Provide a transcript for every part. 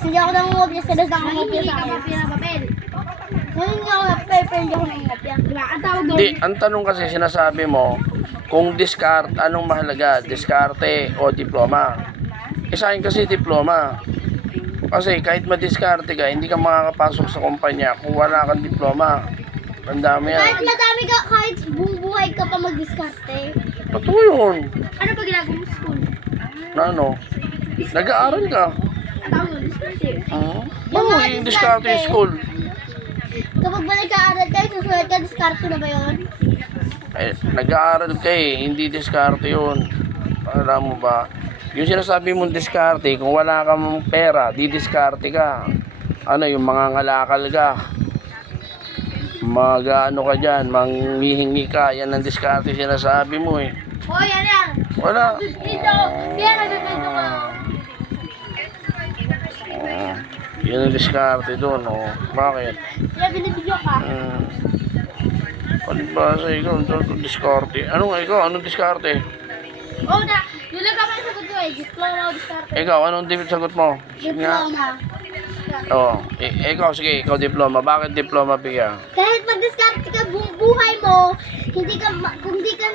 Hindi ako nangungopya, sila sa nangungopya sa akin. Papel. Ngayon nga ako napel, pero hindi ako nangungopya. Diba? Ang tawag doon. Hindi, ang tanong kasi sinasabi mo, kung discard, anong mahalaga? Diskarte o diploma? Sa akin kasi diploma. Kasi kahit madiskarte ka, hindi ka makakapasok sa kumpanya kung wala kang diploma. Ang dami yan. Kahit madami ka, kahit buong buhay ka pa mag-diskarte. Totoo yun. Ano pa ginagawa mo sa school? Na ano? Nag-aaral ka. Ang tawag doon, diskarte. Ano yung diskarte yung school? Kapag ba nag-aaral kayo, susulat ka, diskarte na ba yun? Eh, nag-aaral ka eh, hindi diskarte yun. Alam mo ba? Yung sinasabi mong diskarte, kung wala kang pera, di diskarte ka. Ano, yung mga ngalakal ka. Mag-ano ka dyan, manghihingi ka. Yan ang diskarte sinasabi mo eh. Oh, yan yan. Wala. Dito. Yan, nagdito ka. Yan ang diskarte doon, oh. Bakit? Yan, binibigyo ka. Palibasa ikaw, diskarte. Ano nga ikaw? Anong diskarte? Oh, na. Yun lang naman yung sagot ko eh. Diploma o diskarte. Ikaw, anong sagot mo? Sige nga. Diploma. Oo. Ikaw, sige, ikaw diploma. Bakit diploma, Pia? Kahit mag-diskarte ka buong buhay mo, hindi ka, kung hindi ka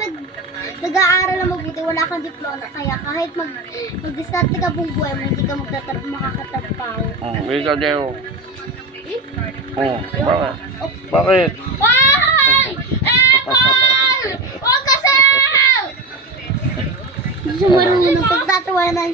nag-aaral na mabuti, wala kang diploma. Kaya kahit mag-diskarte ka buong buhay mo, hindi ka makakatrabaho. Ikaw, Deo. Bakit? Bakit? Ay! Apple! Huwag kasi! Hindi siya marunong pagtatawanan.